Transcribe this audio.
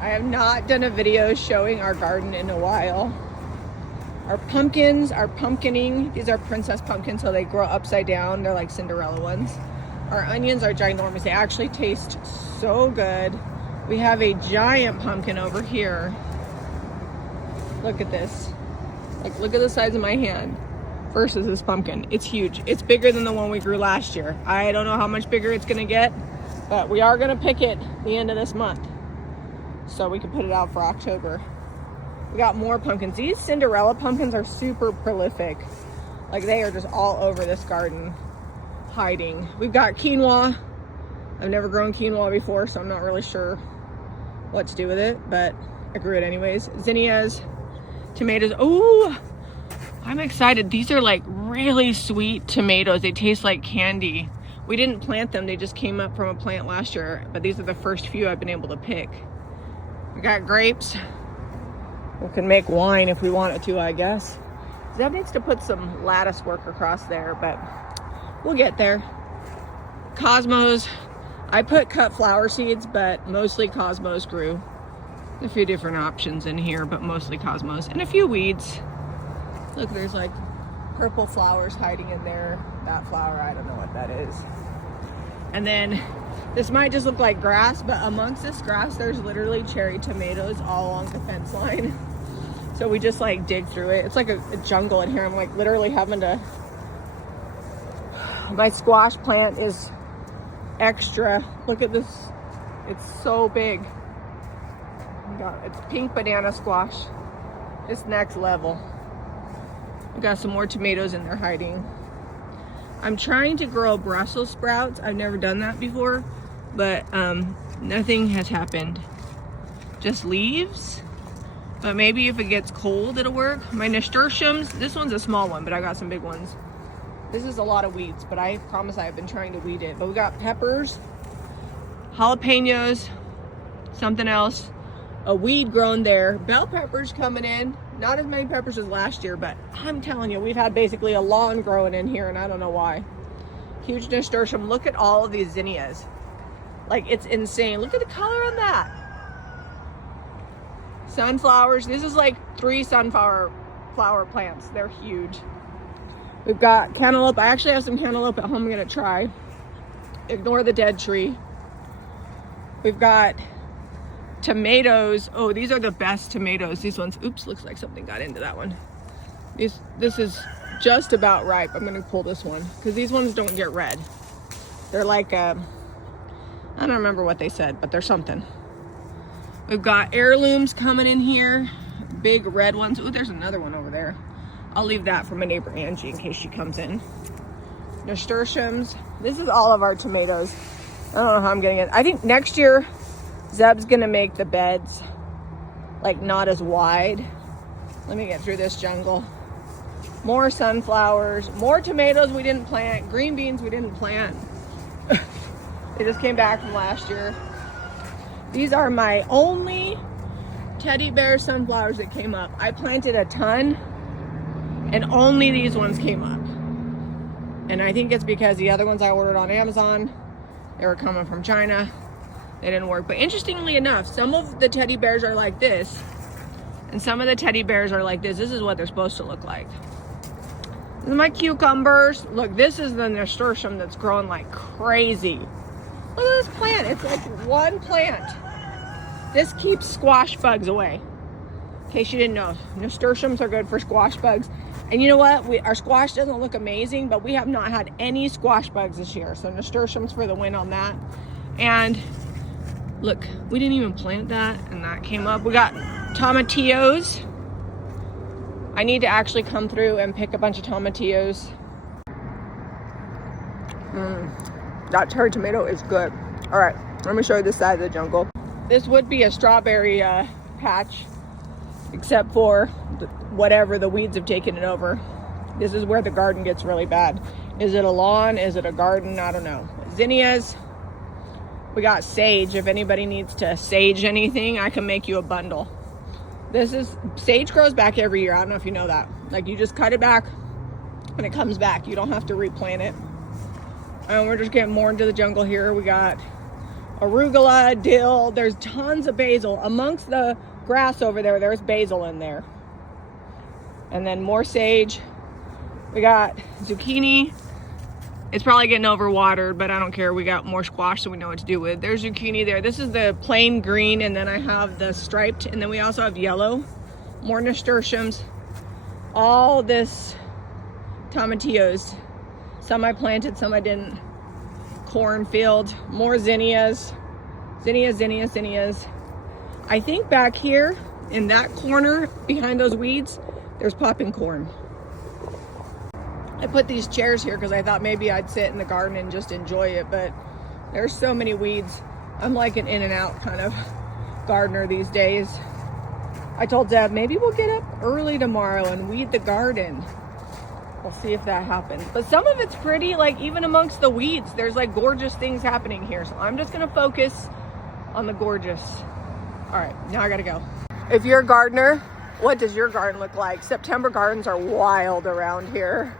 I have not done a video showing our garden in a while. Our pumpkins are pumpkining. These are princess pumpkins, so they grow upside down. They're like Cinderella ones. Our onions are ginormous. They actually taste so good. We have a giant pumpkin over here. Look at this. Like, look at the size of my hand versus this pumpkin. It's huge. It's bigger than the one we grew last year. I don't know how much bigger it's gonna get, but we are gonna pick it the end of this month so we can put it out for October. We got more pumpkins. These Cinderella pumpkins are super prolific. Like, they are just all over this garden hiding. We've got quinoa. I've never grown quinoa before, so I'm not really sure what to do with it, but I grew it anyways. Zinnias, tomatoes. Oh, I'm excited. These are like really sweet tomatoes. They taste like candy. We didn't plant them. They just came up from a plant last year, but these are the first few I've been able to pick. We got grapes. We can make wine if we wanted to, I guess. Zeb needs to put some lattice work across there, but we'll get there. Cosmos. I put cut flower seeds, but mostly cosmos grew. A few different options in here, but mostly cosmos. And a few weeds. Look, there's like purple flowers hiding in there. That flower, I don't know what that is. And then this might just look like grass, but amongst this grass, there's literally cherry tomatoes all along the fence line. So we just like dig through it. It's like a jungle in here. I'm like literally having to... My squash plant is extra. Look at this. It's so big. It's pink banana squash. It's next level. We got some more tomatoes in there hiding. I'm trying to grow Brussels sprouts. I've never done that before, but nothing has happened. Just leaves. But maybe if it gets cold, it'll work. My nasturtiums, this one's a small one, but I got some big ones. This is a lot of weeds, but I promise I've been trying to weed it. But we got peppers, jalapenos, something else, a weed grown there. Bell peppers coming in. Not as many peppers as last year, but I'm telling you, we've had basically a lawn growing in here, and I don't know why. Huge nasturtium. Look at all of these zinnias. Like, it's insane. Look at the color on that. Sunflowers. This is like 3 sunflower plants. They're huge. We've got cantaloupe. I actually have some cantaloupe at home I'm gonna try. Ignore the dead tree. We've got tomatoes. Oh, these are the best tomatoes. These ones, oops, looks like something got into that one. This is just about ripe. I'm gonna pull this one because these ones don't get red. They're like, I don't remember what they said, but they're something. We've got heirlooms coming in here. Big red ones. Oh, there's another one over there. I'll leave that for my neighbor Angie in case she comes in. Nasturtiums. This is all of our tomatoes. I don't know how I'm getting it. I think next year Zeb's gonna make the beds like not as wide. Let me get through this jungle. More sunflowers, more tomatoes we didn't plant, green beans we didn't plant. They just came back from last year. These are my only teddy bear sunflowers that came up. I planted a ton and only these ones came up. And I think it's because the other ones I ordered on Amazon, they were coming from China. They didn't work. But interestingly enough, some of the teddy bears are like this, and some of the teddy bears are like this. This is what they're supposed to look like. This is my cucumbers. Look, this is the nasturtium that's growing like crazy. Look at this plant. It's like one plant. This keeps squash bugs away. In case you didn't know, nasturtiums are good for squash bugs. And you know what? Our squash doesn't look amazing, but we have not had any squash bugs this year. So nasturtiums for the win on that. And look, we didn't even plant that, and that came up. We got tomatillos. I need to actually come through and pick a bunch of tomatillos. That cherry tomato is good. All right, let me show you this side of the jungle. This would be a strawberry patch, except for whatever the weeds have taken it over. This is where the garden gets really bad. Is it a lawn? Is it a garden? I don't know. Zinnias. We got sage. If anybody needs to sage anything, I can make you a bundle. Sage grows back every year. I don't know if you know that. Like, you just cut it back and it comes back. You don't have to replant it. And we're just getting more into the jungle here. We got arugula, dill. There's tons of basil. Amongst the grass over there, there's basil in there. And then more sage. We got zucchini. It's probably getting overwatered, but I don't care. We got more squash, so we know what to do with. There's zucchini there. This is the plain green, and then I have the striped, and then we also have yellow. More nasturtiums. All this tomatillos. Some I planted, some I didn't. Cornfield. More zinnias. Zinnias. I think back here in that corner behind those weeds, there's popping corn. I put these chairs here because I thought maybe I'd sit in the garden and just enjoy it, but there's so many weeds. I'm like an in and out kind of gardener these days. I told Deb, maybe we'll get up early tomorrow and weed the garden. We'll see if that happens. But some of it's pretty, like even amongst the weeds, there's like gorgeous things happening here. So I'm just gonna focus on the gorgeous. All right, now I gotta go. If you're a gardener, what does your garden look like? September gardens are wild around here.